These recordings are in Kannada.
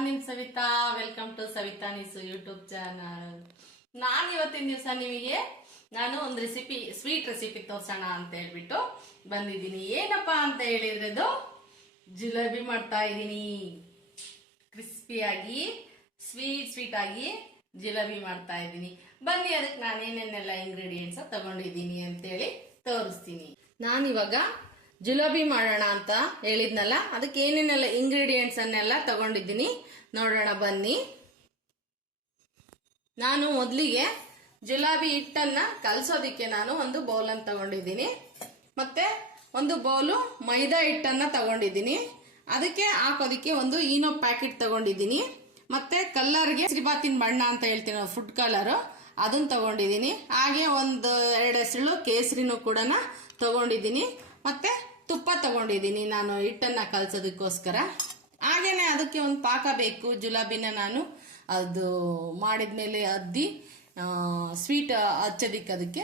ನಾನು ನಿಮ್ಮ ಸವಿತಾ. ವೆಲ್ಕಮ್ ಟು ಸವಿತಾ ನಿಸು ಯೂಟ್ಯೂಬ್ ಚಾನಲ್. ನಾನು ಇವತ್ತಿನ ದಿವಸ ನಿಮಗೆ ಒಂದು ರೆಸಿಪಿ, ಸ್ವೀಟ್ ರೆಸಿಪಿ ತೋರ್ಸೋಣ ಅಂತ ಹೇಳ್ಬಿಟ್ಟು ಬಂದಿದ್ದೀನಿ. ಏನಪ್ಪಾ ಅಂತ ಹೇಳಿದ್ರೆ ಅದು ಜಿಲೇಬಿ ಮಾಡ್ತಾ ಇದ್ದೀನಿ. ಕ್ರಿಸ್ಪಿಯಾಗಿ ಸ್ವೀಟ್ ಆಗಿ ಜಿಲೇಬಿ ಮಾಡ್ತಾ ಇದ್ದೀನಿ. ಬನ್ನಿ ಅದಕ್ಕೆ ನಾನು ಏನೇನೆಲ್ಲ ಇಂಗ್ರೀಡಿಯೆಂಟ್ಸ್ ತಗೊಂಡಿದ್ದೀನಿ ಅಂತೇಳಿ ತೋರಿಸ್ತೀನಿ. ನಾನಿವಾಗ ಜಿಲೇಬಿ ಮಾಡೋಣ ಅಂತ ಹೇಳಿದ್ನಲ್ಲ, ಅದಕ್ಕೆ ಏನೇನೆಲ್ಲ ಇಂಗ್ರೀಡಿಯೆಂಟ್ಸ್ ಅನ್ನೆಲ್ಲ ತಗೊಂಡಿದ್ದೀನಿ ನೋಡೋಣ ಬನ್ನಿ. ನಾನು ಮೊದಲಿಗೆ ಜಿಲೇಬಿ ಹಿಟ್ಟನ್ನ ಕಲಸೋದಿಕ್ಕೆ ನಾನು ಒಂದು ಬೌಲನ್ನು ತಗೊಂಡಿದ್ದೀನಿ. ಮತ್ತೆ ಒಂದು ಬೌಲು ಮೈದಾ ಹಿಟ್ಟನ್ನ ತಗೊಂಡಿದ್ದೀನಿ. ಅದಕ್ಕೆ ಹಾಕೋದಿಕ್ಕೆ ಒಂದು ಈನೋ ಪ್ಯಾಕೆಟ್ ತಗೊಂಡಿದ್ದೀನಿ. ಮತ್ತೆ ಕಲರ್ಗೆ ಶ್ರೀಬಾತಿನ ಬಣ್ಣ ಅಂತ ಹೇಳ್ತೀನಿ, ಫುಡ್ ಕಲರ್, ಅದನ್ನ ತಗೊಂಡಿದ್ದೀನಿ. ಹಾಗೆ ಒಂದು 2 ಎಸಳು ಕೇಸರಿನೂ ಕೂಡ ತಗೊಂಡಿದ್ದೀನಿ. ಮತ್ತೆ ತುಪ್ಪ ತಗೊಂಡಿದ್ದೀನಿ ನಾನು ಹಿಟ್ಟನ್ನ ಕಲಸೋದಕ್ಕೋಸ್ಕರ. ಹಾಗೇನೆ ಅದಕ್ಕೆ ಒಂದು ಪಾಕ ಬೇಕು. ಜಿಲೇಬಿನ ನಾನು ಅದು ಮಾಡಿದ್ಮೇಲೆ ಅದ್ದಿ ಸ್ವೀಟ್ ಹಚ್ಚೋದಿಕ್ಕೆ ಅದಕ್ಕೆ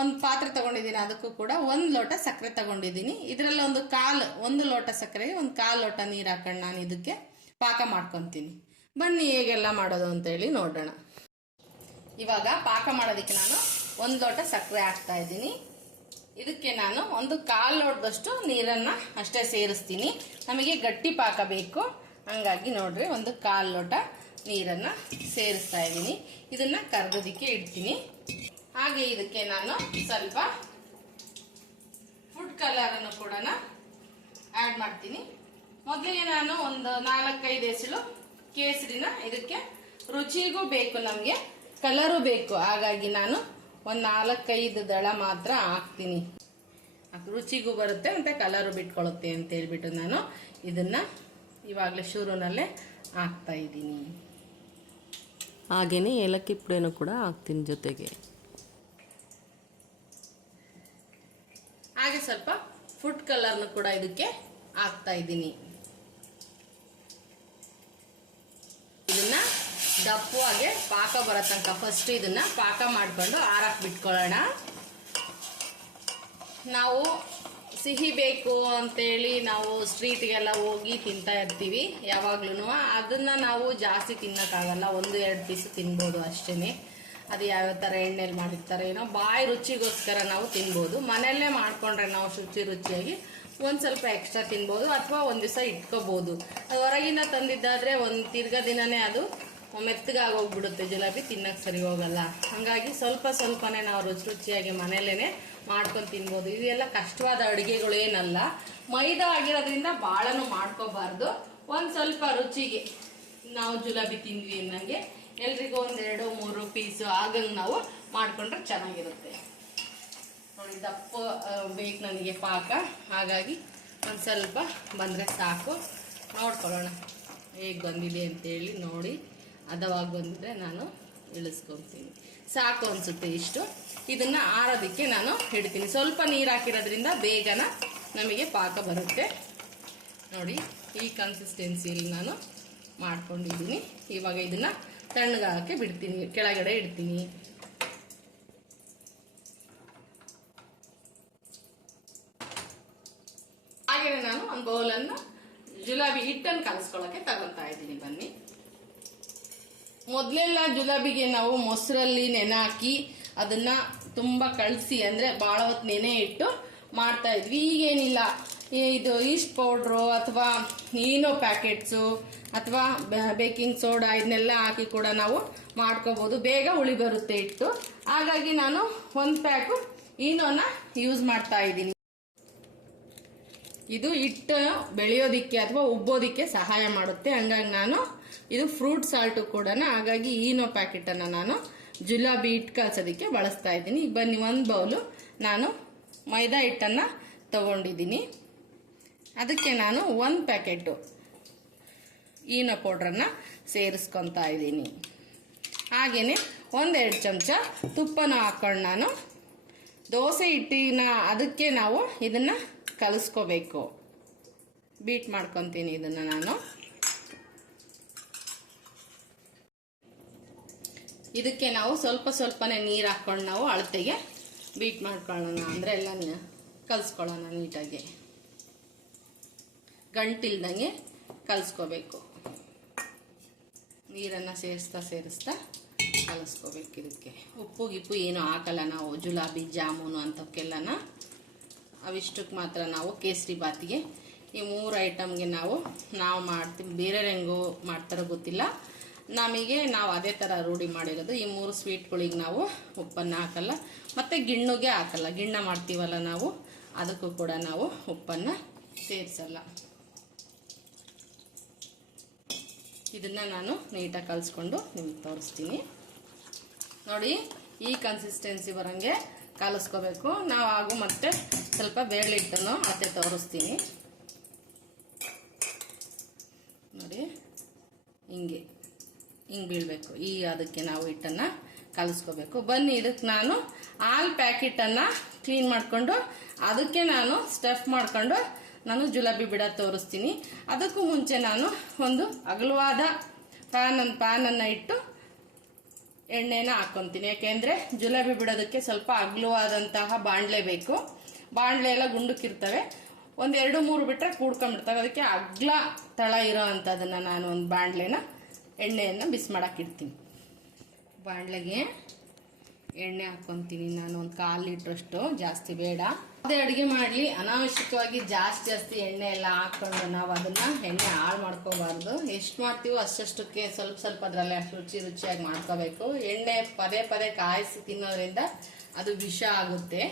ಒಂದು ಪಾತ್ರೆ ತಗೊಂಡಿದ್ದೀನಿ. ಅದಕ್ಕೂ ಕೂಡ 1 ಲೋಟ ಸಕ್ಕರೆ ತಗೊಂಡಿದ್ದೀನಿ. ಇದರಲ್ಲಿ ಒಂದು ಲೋಟ ಸಕ್ಕರೆಗೆ 1/4 ಲೋಟ ನೀರು ಹಾಕೊಂಡು ನಾನು ಇದಕ್ಕೆ ಪಾಕ ಮಾಡ್ಕೊತೀನಿ. ಬನ್ನಿ ಹೇಗೆಲ್ಲ ಮಾಡೋದು ಅಂತೇಳಿ ನೋಡೋಣ. ಇವಾಗ ಪಾಕ ಮಾಡೋದಕ್ಕೆ ನಾನು 1 ಲೋಟ ಸಕ್ಕರೆ ಹಾಕ್ತಾ ಇದ್ದೀನಿ. ಇದಕ್ಕೆ ನಾನು 1/4 ಲೋಟದಷ್ಟು ನೀರನ್ನ ಅಷ್ಟೇ ಸೇರಿಸ್ತೀನಿ. ನಮಗೆ ಗಟ್ಟಿ ಪಾಕ ಬೇಕು, ಹಂಗಾಗಿ ನೋಡ್ರಿ 1/4 ಲೋಟ ನೀರನ್ನ ಸೇರಿಸ್ತಾ ಇದ್ದೀನಿ. ಇದನ್ನ ಕರ್ಗೋದಿಕ್ಕೆ ಇಡ್ತೀನಿ. ಹಾಗೆ ಇದಕ್ಕೆ ನಾನು ಸ್ವಲ್ಪ ಫುಡ್ ಕಲರ್ ಅನ್ನು ಕೂಡ ಆಡ್ ಮಾಡ್ತೀನಿ. ಮೊದಲಿಗೆ ನಾನು ಒಂದು 4-5 ಎಸಳು ಕೇಸರಿನ, ಇದಕ್ಕೆ ರುಚಿಗೂ ಬೇಕು, ನಮಗೆ ಕಲರು ಬೇಕು, ಹಾಗಾಗಿ ನಾನು ಒಂದು 4-5 ದಳ ಮಾತ್ರ ಹಾಕ್ತೀನಿ. ರುಚಿಗೂ ಬರುತ್ತೆ ಮತ್ತೆ ಕಲರು ಬಿಟ್ಕೊಳ್ಳುತ್ತೆ ಅಂತ ಹೇಳ್ಬಿಟ್ಟು ನಾನು ಇದನ್ನ ಇವಾಗಲೇ ಶುರುನಲ್ಲೇ ಹಾಕ್ತಾ ಇದ್ದೀನಿ. ಹಾಗೇನೆ ಏಲಕ್ಕಿ ಪುಡಿನೂ ಕೂಡ ಹಾಕ್ತೀನಿ ಜೊತೆಗೆ. ಹಾಗೆ ಸ್ವಲ್ಪ ಫುಡ್ ಕಲರ್ನು ಕೂಡ ಇದಕ್ಕೆ ಹಾಕ್ತಾ ಇದ್ದೀನಿ. ಇದನ್ನ ದಪ್ಪವಾಗಿ ಪಾಕ ಬರೋ ತನಕ ಫಸ್ಟ್ ಇದನ್ನ ಪಾಕ ಮಾಡಿಕೊಂಡು ಆರಕ್ಕೆ ಬಿಟ್ಕೊಳ್ಳೋಣ. ನಾವು ಸಿಹಿ ಬೇಕು ಅಂತೇಳಿ ನಾವು ಸ್ಟ್ರೀಟ್ಗೆಲ್ಲ ಹೋಗಿ ತಿಂತಾ ಇರ್ತೀವಿ ಯಾವಾಗ್ಲೂ. ಅದನ್ನ ನಾವು ಜಾಸ್ತಿ ತಿನ್ನೋಕ್ಕಾಗಲ್ಲ, 1-2 ಪೀಸ್ ತಿನ್ಬೋದು ಅಷ್ಟೇ. ಅದು ಯಾವ್ಯಾವ ಥರ ಎಣ್ಣೆಲಿ ಮಾಡಿರ್ತಾರೆ ಏನೋ, ಬಾಯಿ ರುಚಿಗೋಸ್ಕರ ನಾವು ತಿನ್ಬೋದು. ಮನೆಯಲ್ಲೇ ಮಾಡ್ಕೊಂಡ್ರೆ ನಾವು ರುಚಿಯಾಗಿ ಒಂದು ಸ್ವಲ್ಪ ಎಕ್ಸ್ಟ್ರಾ ತಿನ್ಬೋದು, ಅಥವಾ ಒಂದು ದಿವಸ ಇಟ್ಕೋಬೋದು. ಅದು ಹೊರಗಿಂದ ತಂದಿದ್ದಾದ್ರೆ ಒಂದು ತಿರ್ಗಾ ದಿನನೇ ಅದು ಮೆತ್ತಗಾಗೋಗ್ಬಿಡುತ್ತೆ, ಜಿಲೇಬಿ ತಿನ್ನಕ್ಕೆ ಸರಿ ಹೋಗಲ್ಲ. ಹಾಗಾಗಿ ಸ್ವಲ್ಪನೇ ನಾವು ರುಚಿಯಾಗಿ ಮನೆಯಲ್ಲೇ ಮಾಡ್ಕೊಂಡು ತಿನ್ಬೋದು. ಇದೆಲ್ಲ ಕಷ್ಟವಾದ ಅಡುಗೆಗಳು ಏನಲ್ಲ. ಮೈದಾ ಆಗಿರೋದ್ರಿಂದ ಭಾಳನೂ ಮಾಡ್ಕೋಬಾರ್ದು. ಒಂದು ಸ್ವಲ್ಪ ರುಚಿಗೆ ನಾವು ಜಿಲೇಬಿ ತಿಂದ್ವಿ ಅನ್ನಂಗೆ ಎಲ್ರಿಗೂ 1-2-3 ಪೀಸು ಆಗಂಗೆ ನಾವು ಮಾಡ್ಕೊಂಡ್ರೆ ಚೆನ್ನಾಗಿರುತ್ತೆ. ನೋಡಿ ದಪ್ಪ ಬೇಕು ನನಗೆ ಪಾಕ, ಹಾಗಾಗಿ ಒಂದು ಸ್ವಲ್ಪ ಬಂದರೆ ಸಾಕು. ನೋಡ್ಕೊಳ್ಳೋಣ ಹೇಗೆ ಬಂದಿದೆ ಅಂತೇಳಿ. ನೋಡಿ ಹದವಾಗಿ ಬಂದಿದ್ರೆ ನಾನು ಇಳಿಸ್ಕೊತೀನಿ, ಸಾಕು ಅನಿಸುತ್ತೆ ಇಷ್ಟು. ಇದನ್ನು ಆರೋದಕ್ಕೆ ನಾನು ಇಡ್ತೀನಿ. ಸ್ವಲ್ಪ ನೀರು ಹಾಕಿರೋದ್ರಿಂದ ಬೇಗನ ನಮಗೆ ಪಾಕ ಬರುತ್ತೆ. ನೋಡಿ ಈ ಕನ್ಸಿಸ್ಟೆನ್ಸಿಯಲ್ಲಿ ನಾನು ಮಾಡ್ಕೊಂಡಿದ್ದೀನಿ. ಇವಾಗ ಇದನ್ನು ತಣ್ಣಗಾಗಕ್ಕೆ ಬಿಡ್ತೀನಿ, ಕೆಳಗಡೆ ಇಡ್ತೀನಿ. ಹಾಗೆಯೇ ನಾನು ಒಂದು ಬೌಲನ್ನು ಜಿಲೇಬಿ ಹಿಟ್ಟನ್ನು ಕಲಿಸ್ಕೊಳ್ಳೋಕ್ಕೆ ತಗೊತಾ ಇದ್ದೀನಿ. ಬನ್ನಿ. ಮೊದಲೆಲ್ಲ ಜಿಲೇಬಿಗೆ ನಾವು ಮೊಸರಲ್ಲಿ ನೆನೆ ಹಾಕಿ ಅದನ್ನ ತುಂಬಾ ಕಳಿಸಿ, ಅಂದ್ರೆ ಭಾಳ ಹೊತ್ತು ನೆನೆ ಇಟ್ಟು ಮಾಡ್ತಾ ಇದ್ವಿ. ಈಗೇನಿಲ್ಲ, ಇದು ಈಸ್ಟ್ ಪೌಡ್ರು ಅಥವಾ ಈನೋ ಪ್ಯಾಕೆಟ್ಸು ಅಥವಾ ಬೇಕಿಂಗ್ ಸೋಡಾ ಇದನ್ನೆಲ್ಲ ಹಾಕಿ ಕೂಡ ನಾವು ಮಾಡ್ಕೋಬಹುದು, ಬೇಗ ಉಳಿ ಬರುತ್ತೆ ಹಿಟ್ಟು. ಹಾಗಾಗಿ ನಾನು 1 ಪ್ಯಾಕು ಈನೋನ ಯೂಸ್ ಮಾಡ್ತಾ ಇದ್ದೀನಿ. ಇದು ಹಿಟ್ಟು ಬೆಳೆಯೋದಿಕ್ಕೆ ಅಥವಾ ಉಬ್ಬೋದಿಕ್ಕೆ ಸಹಾಯ ಮಾಡುತ್ತೆ. ಹಂಗಾಗಿ ನಾನು ಇದು ಫ್ರೂಟ್ ಸಾಲ್ಟು ಕೂಡ, ಹಾಗಾಗಿ ಈನೋ ಪ್ಯಾಕೆಟನ್ನು ನಾನು ಜಿಲೇಬಿ ಹಿಟ್ಟು ಕಲಸೋದಕ್ಕೆ ಬಳಸ್ತಾ ಇದ್ದೀನಿ. ಬನ್ನಿ, 1 ಬೌಲು ನಾನು ಮೈದಾ ಹಿಟ್ಟನ್ನು ತಗೊಂಡಿದ್ದೀನಿ. ಅದಕ್ಕೆ ನಾನು 1 ಪ್ಯಾಕೆಟು ಈನೋ ಪೌಡ್ರನ್ನು ಸೇರಿಸ್ಕೊತಾ ಇದ್ದೀನಿ. ಹಾಗೆಯೇ 1-2 ಚಮಚ ತುಪ್ಪನ ಹಾಕೊಂಡು ನಾನು ದೋಸೆ ಹಿಟ್ಟಿನ ಅದಕ್ಕೆ ನಾವು ಇದನ್ನು ಕಲಿಸ್ಕೋಬೇಕು. ಬೀಟ್ ಮಾಡ್ಕೊತೀನಿ ಇದನ್ನು ನಾನು. ಇದಕ್ಕೆ ನಾವು ಸ್ವಲ್ಪನೇ ನೀರು ಹಾಕೊಂಡು ನಾವು ಅಳತೆಗೆ ಬೀಟ್ ಮಾಡ್ಕೊಳ್ಳೋಣ, ಅಂದರೆ ಎಲ್ಲ ಕಲಿಸ್ಕೊಳ್ಳೋಣ ನೀಟಾಗಿ. ಗಂಟಿಲ್ದಂಗೆ ಕಲಿಸ್ಕೋಬೇಕು. ನೀರನ್ನು ಸೇರಿಸ್ತಾ ಕಲಿಸ್ಕೋಬೇಕು. ಇದಕ್ಕೆ ಉಪ್ಪು ಗಿಪ್ಪು ಏನು ಹಾಕಲ್ಲ ನಾವು, ಜುಲಾಬಿ ಜಾಮೂನು ಅಂಥವಕ್ಕೆಲ್ಲನ ಅವಿಷ್ಟಕ್ಕೆ ಮಾತ್ರ ನಾವು ಕೇಸರಿ ಬಾತಿಗೆ ಈ 3 ಐಟಮ್ಗೆ ನಾವು ಮಾಡ್ತೀವಿ. ಬೇರೆ ಹೆಂಗೋ ಮಾಡ್ತಾರೋ ಗೊತ್ತಿಲ್ಲ, ನಾವು ಅದೇ ಥರ ರೂಢಿ ಮಾಡಿರೋದು. ಈ 3 ಸ್ವೀಟ್ಗಳಿಗೆ ನಾವು ಉಪ್ಪನ್ನು ಹಾಕಲ್ಲ, ಮತ್ತು ಗಿಣ್ಣುಗೆ ಹಾಕಲ್ಲ. ಗಿಣ್ಣ ಮಾಡ್ತೀವಲ್ಲ ನಾವು, ಅದಕ್ಕೂ ಕೂಡ ನಾವು ಉಪ್ಪನ್ನು ಸೇರಿಸಲ್ಲ. ಇದನ್ನು ನಾನು ನೀಟಾಗಿ ಕಲಿಸ್ಕೊಂಡು ನಿಮ್ಗೆ ತೋರಿಸ್ತೀನಿ. ನೋಡಿ, ಈ ಕನ್ಸಿಸ್ಟೆನ್ಸಿ ಬರೋಂಗೆ ಕಲಿಸ್ಕೋಬೇಕು ನಾವು. ಹಾಗೂ ಮತ್ತೆ ಸ್ವಲ್ಪ ಬೇಳೆಹಿಟ್ಟನ್ನು ಮತ್ತೆ ತೋರಿಸ್ತೀನಿ. ನೋಡಿ, ಹಿಂಗೆ ಬೀಳಬೇಕು. ಅದಕ್ಕೆ ನಾವು ಹಿಟ್ಟನ್ನು ಕಲಿಸ್ಕೋಬೇಕು. ಬನ್ನಿ, ಇದಕ್ಕೆ ನಾನು ಹಾಲು ಪ್ಯಾಕೆಟನ್ನು ಕ್ಲೀನ್ ಮಾಡಿಕೊಂಡು ಅದಕ್ಕೆ ನಾನು ಸ್ಟಫ್ ಮಾಡಿಕೊಂಡು ನಾನು ಜುಲಾಬಿ ಬಿಡೋದು ತೋರಿಸ್ತೀನಿ. ಅದಕ್ಕೂ ಮುಂಚೆ ನಾನು ಒಂದು ಅಗಲವಾದ ಪ್ಯಾನನ್ನು ಇಟ್ಟು ಎಣ್ಣೆನ ಹಾಕ್ಕೊತೀನಿ. ಯಾಕೆಂದರೆ ಜುಲಾಬಿ ಬಿಡೋದಕ್ಕೆ ಸ್ವಲ್ಪ ಅಗಲವಾದಂತಹ ಬಾಣಲೆ ಬೇಕು. ಬಾಣಲೆ ಎಲ್ಲ ಗುಂಡಕ್ಕಿರ್ತವೆ, ಒಂದು 2-3 ಬಿಟ್ಟರೆ ಕೂಡ್ಕೊಂಡ್ಬಿಡ್ತವೆ. ಅದಕ್ಕೆ ಅಗ್ಲ ತಳ ಇರೋ ಅಂಥದನ್ನು ನಾನು ಒಂದು ಬಾಣಲೆನ ಎಣ್ಣೆಯನ್ನು ಬಿಸಿ ಮಾಡೋಕ್ಕಿಡ್ತೀನಿ. ಬಾಣಲೆಗೆ ಎಣ್ಣೆ ಹಾಕ್ಕೊತೀನಿ ನಾನು, ಒಂದು 1/4 ಲೀಟ್ರಷ್ಟು, ಜಾಸ್ತಿ ಬೇಡ. ಅದೇ ಅಡುಗೆ ಮಾಡಲಿ ಅನಾವಶ್ಯಕವಾಗಿ ಜಾಸ್ತಿ ಎಣ್ಣೆ ಎಲ್ಲ ಹಾಕ್ಕೊಂಡು ನಾವು ಅದನ್ನು ಎಣ್ಣೆ ಹಾಳು ಮಾಡ್ಕೋಬಾರ್ದು. ಎಷ್ಟು ಮಾಡ್ತೀವೋ ಅಷ್ಟಕ್ಕೆ ಸ್ವಲ್ಪ ಅದರಲ್ಲೇ ರುಚಿಯಾಗಿ ಮಾಡ್ಕೋಬೇಕು. ಎಣ್ಣೆ ಪದೇ ಕಾಯಿಸಿ ತಿನ್ನೋದ್ರಿಂದ ಅದು ವಿಷ ಆಗುತ್ತೆ.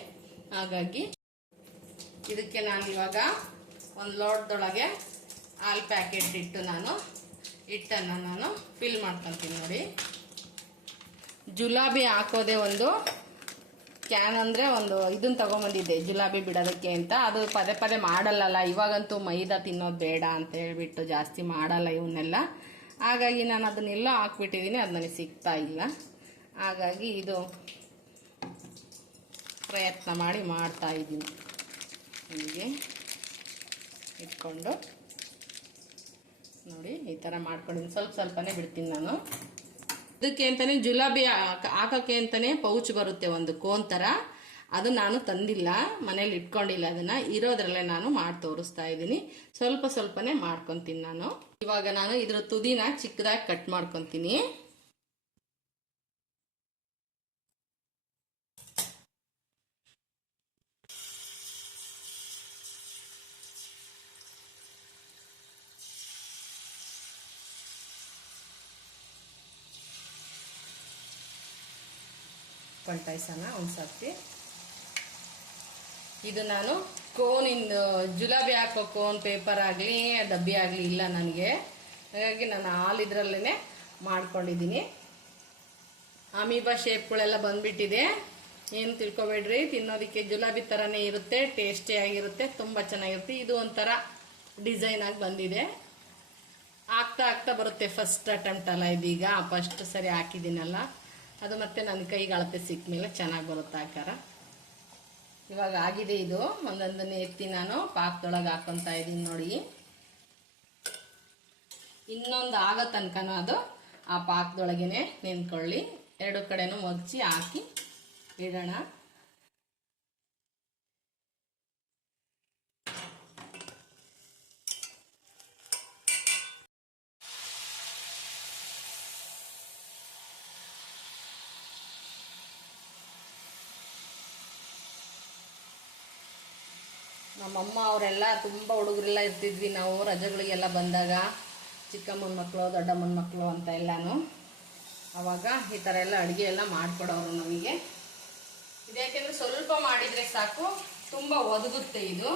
ಹಾಗಾಗಿ ಇದಕ್ಕೆ ನಾನು ಇವಾಗ ಒಂದು ಲೋಟದೊಳಗೆ ಹಾಲು ಪ್ಯಾಕೆಟ್ ಹಿಟ್ಟನ್ನು ನಾನು ಫಿಲ್ ಮಾಡ್ಕೊತೀನಿ. ನೋಡಿ, ಜುಲಾಬಿ ಹಾಕೋದೆ ಒಂದು ಕ್ಯಾನ್, ಅಂದರೆ ಒಂದು ಇದನ್ನು ತಗೊಂಬಂದಿದ್ದೆ ಜುಲಾಬಿ ಬಿಡೋದಕ್ಕೆ ಅಂತ. ಅದು ಪದೇ ಮಾಡಲ್ಲಲ್ಲ, ಇವಾಗಂತೂ ಮೈದಾ ತಿನ್ನೋದು ಬೇಡ ಅಂತ ಹೇಳ್ಬಿಟ್ಟು ಜಾಸ್ತಿ ಮಾಡಲ್ಲ ಇವನ್ನೆಲ್ಲ. ಹಾಗಾಗಿ ನಾನು ಅದನ್ನೆಲ್ಲ ಹಾಕ್ಬಿಟ್ಟಿದ್ದೀನಿ, ಅದು ನನಗೆ ಸಿಗ್ತಾ ಇಲ್ಲ. ಹಾಗಾಗಿ ಇದು ಪ್ರಯತ್ನ ಮಾಡ್ತಾ ಇದ್ದೀನಿ. ಹೀಗೆ ಇಟ್ಕೊಂಡು ನೋಡಿ, ಈ ಥರ ಮಾಡ್ಕೊಂಡಿದ್ದೀನಿ. ಸ್ವಲ್ಪನೇ ಬಿಡ್ತೀನಿ ನಾನು. ಇದಕ್ಕೆ ಅಂತಾನೆ ಜುಲಾಬಿ ಹಾಕೋಕ್ಕೆ ಅಂತಾನೆ ಪೌಚ್ ಬರುತ್ತೆ, ಒಂದು ಕೋನ್ ಥರ. ಅದು ನಾನು ತಂದಿಲ್ಲ, ಮನೇಲಿ ಇಟ್ಕೊಂಡಿಲ್ಲ. ಅದನ್ನು ಇರೋದ್ರಲ್ಲೇ ನಾನು ಮಾಡಿ ತೋರಿಸ್ತಾ ಇದ್ದೀನಿ. ಸ್ವಲ್ಪನೇ ಮಾಡ್ಕೊತೀನಿ ನಾನು. ಇವಾಗ ನಾನು ಇದ್ರ ತುದಿನ ಚಿಕ್ಕದಾಗಿ ಕಟ್ ಮಾಡ್ಕೊತೀನಿ. ಪಲ್ಟಾಯಿಸೋಣ ಒಂದು ಸರ್ತಿ. ಇದು ನಾನು ಕೋನಿಂದ ಜುಲಾಬಿ ಹಾಕೋ ಕೋನ್ ಪೇಪರ್ ಆಗಲಿ ಡಬ್ಬಿ ಆಗಲಿ ಇಲ್ಲ ನನಗೆ. ಹಾಗಾಗಿ ನಾನು ಇದ್ರಲ್ಲೇ ಮಾಡ್ಕೊಂಡಿದ್ದೀನಿ. ಅಮೀಬಾ ಶೇಪ್ಗಳೆಲ್ಲ ಬಂದ್ಬಿಟ್ಟಿದೆ, ಏನು ತಿಳ್ಕೊಬೇಡ್ರಿ. ತಿನ್ನೋದಕ್ಕೆ ಜುಲಾಬಿ ಥರನೇ ಇರುತ್ತೆ, ಟೇಸ್ಟಿಯಾಗಿರುತ್ತೆ, ತುಂಬ ಚೆನ್ನಾಗಿರುತ್ತೆ. ಇದು ಒಂಥರ ಡಿಸೈನ್ ಆಗಿ ಬಂದಿದೆ. ಆಗ್ತಾ ಬರುತ್ತೆ. ಫಸ್ಟ್ ಅಟೆಂಪ್ಟ್ ಅಲ್ಲ ಇದೀಗ, ಫಸ್ಟ್ ಸರಿ ಹಾಕಿದ್ದೀನಲ್ಲ, ಅದು ಮತ್ತೆ ನನ್ನ ಕೈಗೆ ಅಳತೆ ಸಿಕ್ಕ ಮೇಲೆ ಚೆನ್ನಾಗಿ ಬರುತ್ತೆ ಆಕಾರ. ಇವಾಗ ಆಗಿದೆ ಇದು. ಒಂದೊಂದನ್ನೇ ಎತ್ತಿ ನಾನು ಪಾಕದೊಳಗೆ ಹಾಕ್ಕೊತಾ ಇದ್ದೀನಿ. ನೋಡಿ, ಇನ್ನೊಂದು ಆಗೋ ತನಕನೂ ಅದು ಆ ಪಾಕದೊಳಗೇನೆ ನಿಂತ್ಕೊಳ್ಳಿ. 2 ಕಡೆನೂ ಮಗ್ಚಿ ಹಾಕಿ ಇಡೋಣ. ನಮ್ಮಮ್ಮ ಅವರೆಲ್ಲ ತುಂಬ ಹುಡುಗರೆಲ್ಲ ಇರ್ತಿದ್ವಿ ನಾವು ರಜೆಗಳಿಗೆಲ್ಲ ಬಂದಾಗ, ಚಿಕ್ಕಮ್ಮನ ಮಕ್ಕಳು ದೊಡ್ಡಮ್ಮನ ಮಕ್ಕಳು ಅಂತ ಎಲ್ಲನೂ. ಆವಾಗ ಈ ಥರ ಎಲ್ಲ ಅಡುಗೆ ಎಲ್ಲ ಮಾಡಿಕೊಡೋರು ನಮಗೆ. ಇದ್ಯಾಕೆಂದರೆ ಸ್ವಲ್ಪ ಮಾಡಿದರೆ ಸಾಕು, ತುಂಬ ಒದಗುತ್ತೆ ಇದು.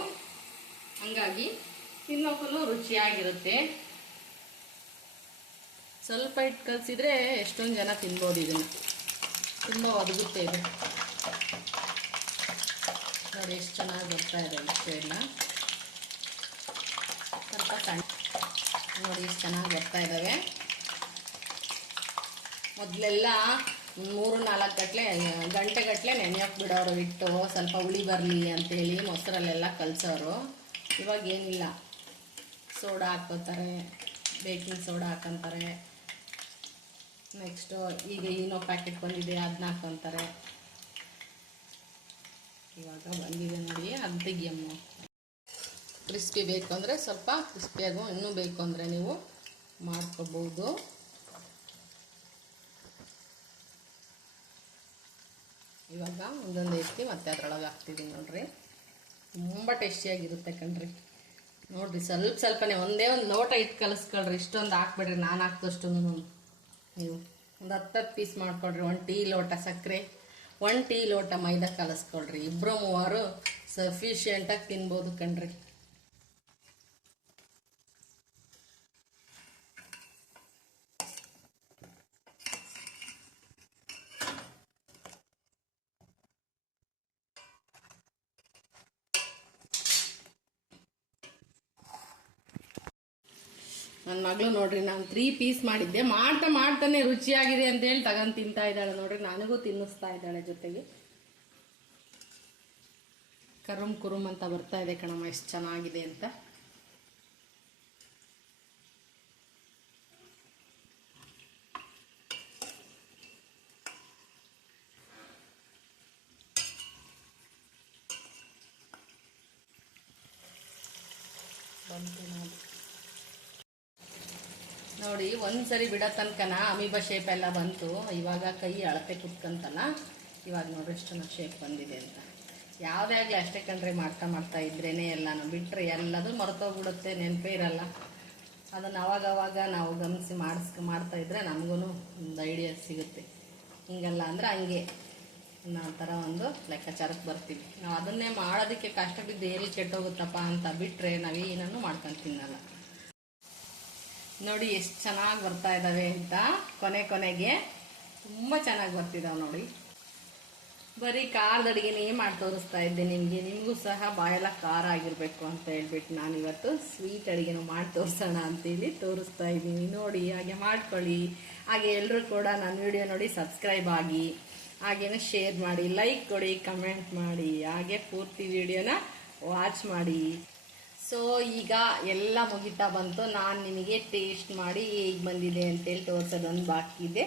ಹಂಗಾಗಿ ತಿನ್ನೋಕ್ಕೂ ರುಚಿಯಾಗಿರುತ್ತೆ. ಸ್ವಲ್ಪ ಹಿಟ್ಟು ಕಲಿಸಿದ್ರೆ ಎಷ್ಟೊಂದು ಜನ ತಿನ್ಬೋದು ಇದನ್ನು. ತುಂಬ ಒದಗುತ್ತೆ ಇದು. ನೋಡಿ ಎಷ್ಟು ಚೆನ್ನಾಗಿ ಬರ್ತಾ ಇದೆ ಇಷ್ಟು ಎಲ್ಲ. ಸ್ವಲ್ಪ ಸಣ್ಣ ನೋಡಿ ಎಷ್ಟು ಚೆನ್ನಾಗಿ ಬರ್ತಾ ಇದ್ದಾವೆ. ಮೊದಲೆಲ್ಲ 3-4 ಗಂಟೆಗಟ್ಟಲೆ ನೆನೆಯೋಕೆ ಬಿಡೋರು ಹಿಟ್ಟು, ಸ್ವಲ್ಪ ಹುಳಿ ಬರಲಿ ಅಂತೇಳಿ ಮೊಸರಲ್ಲೆಲ್ಲ ಕಲಸೋರು. ಇವಾಗ ಏನಿಲ್ಲ, ಸೋಡಾ ಹಾಕ್ಕೋತಾರೆ, ಬೇಕಿಂಗ್ ಸೋಡಾ ಹಾಕ್ಕೊತಾರೆ. ನೆಕ್ಸ್ಟು ಈಗ ಏನೋ ಪ್ಯಾಕೆಟ್ ಬಂದಿದೆ ಅದನ್ನ ಹಾಕ್ಕೊತಾರೆ. ಇವಾಗ ಬಂದಿದೆ ನೋಡಿ, ಅದು ತೆಗಿಯಮ್ಮ. ಕ್ರಿಸ್ಪಿ ಬೇಕು ಅಂದರೆ ಸ್ವಲ್ಪ ಕ್ರಿಸ್ಪಿಯಾಗು, ಇನ್ನೂ ಬೇಕು ಅಂದರೆ ನೀವು ಮಾಡ್ಕೋಬೋದು. ಇವಾಗ ಒಂದೊಂದು ಎತ್ತಿ ಮತ್ತೆ ಅದರೊಳಗೆ ಹಾಕ್ತಿದ್ದೀನಿ ನೋಡ್ರಿ. ತುಂಬ ಟೇಸ್ಟಿಯಾಗಿರುತ್ತೆ ಕಣ್ರಿ. ನೋಡ್ರಿ ಸ್ವಲ್ಪನೇ ಒಂದೇ ಒಂದು ಲೋಟ ಇಟ್ಟು ಕಲಿಸ್ಕೊಳ್ರಿ. ಇಷ್ಟೊಂದು ಹಾಕ್ಬೇಡ್ರಿ, ನಾನು ಹಾಕ್ದಷ್ಟು ನೀವು ಒಂದು 10 ಪೀಸ್ ಮಾಡ್ಕೊಳ್ರಿ. 1 ಟೀ ಲೋಟ ಸಕ್ಕರೆ, 1 ಟೀ ಲೋಟ ಮೈದಾ ಕಲಿಸ್ಕೊಳ್ರಿ. 2-3 ಸಫಿಷಿಯೆಂಟಾಗಿ ತಿನ್ಬೋದು ಕಣ್ರಿ. ನನ್ನ ಮಗಳು ನೋಡ್ರಿ, ನಾನು 3 ಪೀಸ್ ಮಾಡಿದ್ದೆ. ಮಾಡ್ತಾನೆ ರುಚಿಯಾಗಿದೆ ಅಂತೇಳಿ ತಗೊಂಡು ತಿಂತಾ ಇದ್ದಾಳೆ ನೋಡ್ರಿ. ನನಗೂ ತಿನ್ನಿಸ್ತಾ ಇದ್ದಾಳೆ. ಜೊತೆಗೆ ಕುರುಮ್ ಅಂತ ಬರ್ತಾ ಇದೆ ಕಣಮ್ಮ, ಎಷ್ಟು ಚೆನ್ನಾಗಿದೆ ಅಂತ. ನೋಡಿ, ಒಂದ್ಸರಿ ಬಿಡೋ ತನಕನ ಅಮೀಬಾ ಶೇಪ್ ಎಲ್ಲ ಬಂತು. ಇವಾಗ ಕೈ ಅಳತೆ ಕುತ್ಕಂತಲ್ಲ, ಇವಾಗ ನೋಡ್ರಿ ಎಷ್ಟು ಶೇಪ್ ಬಂದಿದೆ ಅಂತ. ಯಾವುದೇ ಆಗಲಿ ಅಷ್ಟೇ ಕಣ್ರಿ, ಮಾಡ್ತಾ ಇದ್ರೇನೆ ಎಲ್ಲನೂ. ಬಿಟ್ಟರೆ ಎಲ್ಲದೂ ಮರ್ತೋಗ್ಬಿಡುತ್ತೆ, ನೆನಪೇ ಇರಲ್ಲ. ಅದನ್ನು ಅವಾಗ ನಾವು ಗಮನಿಸಿ ಮಾಡ್ತಾ ಇದ್ರೆ ನಮಗೂ ಒಂದು ಐಡಿಯಾ ಸಿಗುತ್ತೆ. ಹಿಂಗಲ್ಲ ಅಂದ್ರೆ ಹಂಗೆ ಅನ್ನೋ ಥರ ಒಂದು ಲೆಕ್ಕಾಚಾರಕ್ಕೆ ಬರ್ತೀವಿ ನಾವು. ಅದನ್ನೇ ಮಾಡೋದಕ್ಕೆ ಕಷ್ಟ ಬಿದ್ದು ಎಲ್ಲಿ ಕೆಟ್ಟೋಗುತ್ತಪ್ಪ ಅಂತ ಬಿಟ್ಟರೆ ನಾವೇನನ್ನು ಮಾಡ್ಕೊಂಡು ತಿನ್ನಲ್ಲ. ನೋಡಿ ಎಷ್ಟು ಚೆನ್ನಾಗಿ ಬರ್ತಾ ಇದ್ದಾವೆ ಅಂತ. ಕೊನೆಗೆ ತುಂಬ ಚೆನ್ನಾಗಿ ಬರ್ತಿದ್ದಾವೆ ನೋಡಿ. ಬರೀ ಖಾರದ ಅಡುಗೆನೇ ಮಾಡಿ ತೋರಿಸ್ತಾ ಇದ್ದೆ ನಿಮಗೂ ಸಹ ಬಾಯೆಲ್ಲ ಖಾರ ಆಗಿರಬೇಕು ಅಂತ ಹೇಳ್ಬಿಟ್ಟು ನಾನಿವತ್ತು ಸ್ವೀಟ್ ಅಡುಗೆನೂ ಮಾಡಿ ತೋರಿಸೋಣ ಅಂತೇಳಿ ತೋರಿಸ್ತಾ ಇದ್ದೀನಿ. ನೋಡಿ, ಹಾಗೆ ಮಾಡ್ಕೊಳ್ಳಿ. ಹಾಗೆ ಎಲ್ಲರೂ ಕೂಡ ನನ್ನ ವಿಡಿಯೋ ನೋಡಿ ಸಬ್ಸ್ಕ್ರೈಬ್ ಆಗಿ, ಹಾಗೇನೆ ಶೇರ್ ಮಾಡಿ, ಲೈಕ್ ಕೊಡಿ, ಕಮೆಂಟ್ ಮಾಡಿ, ಹಾಗೆ ಪೂರ್ತಿ ವಿಡಿಯೋನ ವಾಚ್ ಮಾಡಿ. ಸೊ ಈಗ ಎಲ್ಲ ಮುಗಿತಾ ಬಂತು. ನಾನು ನಿಮಗೆ ಟೇಸ್ಟ್ ಮಾಡಿ ಹೇಗೆ ಬಂದಿದೆ ಅಂತೇಳಿ ತೋರಿಸೋದೊಂದು ಬಾಕಿ ಇದೆ.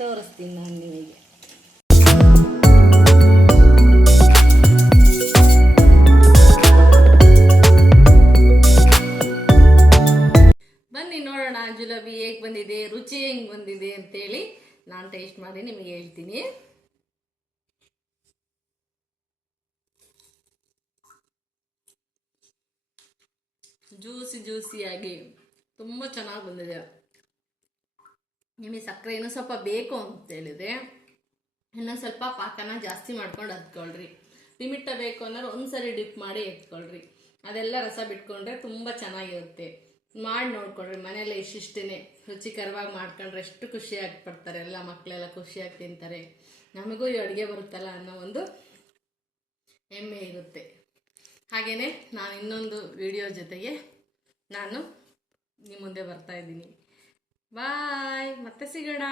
ತೋರಿಸ್ತೀನಿ ನಾನು ನಿಮಗೆ. ಬನ್ನಿ ನೋಡೋಣ ಜಿಲೇಬಿ ಹೇಗೆ ಬಂದಿದೆ, ರುಚಿ ಹೆಂಗೆ ಬಂದಿದೆ ಅಂತೇಳಿ ನಾನು ಟೇಸ್ಟ್ ಮಾಡಿ ನಿಮಗೆ ಹೇಳ್ತೀನಿ. ಜ್ಯೂಸಿಯಾಗಿ ತುಂಬ ಚೆನ್ನಾಗಿ ಬಂದಿದೆ. ನಿಮಗೆ ಸಕ್ಕರೆ ಇನ್ನೂ ಸ್ವಲ್ಪ ಬೇಕು ಅಂತ ಹೇಳಿದ್ರೆ ಇನ್ನೊಂದು ಸ್ವಲ್ಪ ಪಾಕನ ಜಾಸ್ತಿ ಮಾಡ್ಕೊಂಡು ಹತ್ಕೊಳ್ರಿ. ಲಿಮಿಟ ಬೇಕು ಅಂದ್ರೆ ಒಂದ್ಸರಿ ಡಿಪ್ ಮಾಡಿ ಎತ್ಕೊಳ್ರಿ. ಅದೆಲ್ಲ ರಸ ಬಿಟ್ಕೊಂಡ್ರೆ ತುಂಬ ಚೆನ್ನಾಗಿರುತ್ತೆ. ಮಾಡಿ ನೋಡ್ಕೊಳ್ರಿ. ಮನೇಲಿ ಇಷ್ಟಿಷ್ಟೇ ರುಚಿಕರವಾಗಿ ಮಾಡ್ಕೊಂಡ್ರೆ ಎಷ್ಟು ಖುಷಿಯಾಗಿ ಪಡ್ತಾರೆ. ಎಲ್ಲ ಮಕ್ಕಳೆಲ್ಲ ಖುಷಿಯಾಗಿ ತಿಂತಾರೆ. ನಮಗೂ ಈ ಅಡುಗೆ ಬರುತ್ತಲ್ಲ ಅನ್ನೋ ಒಂದು ಹೆಮ್ಮೆ ಇರುತ್ತೆ. ಹಾಗೆಯೇ ನಾನು ಇನ್ನೊಂದು ವಿಡಿಯೋ ಜೊತೆಗೆ ನಾನು ನಿಮ್ಮ ಮುಂದೆ ಬರ್ತಾ ಇದ್ದೀನಿ. ಬಾಯ್, ಮತ್ತೆ ಸಿಗೋಣ.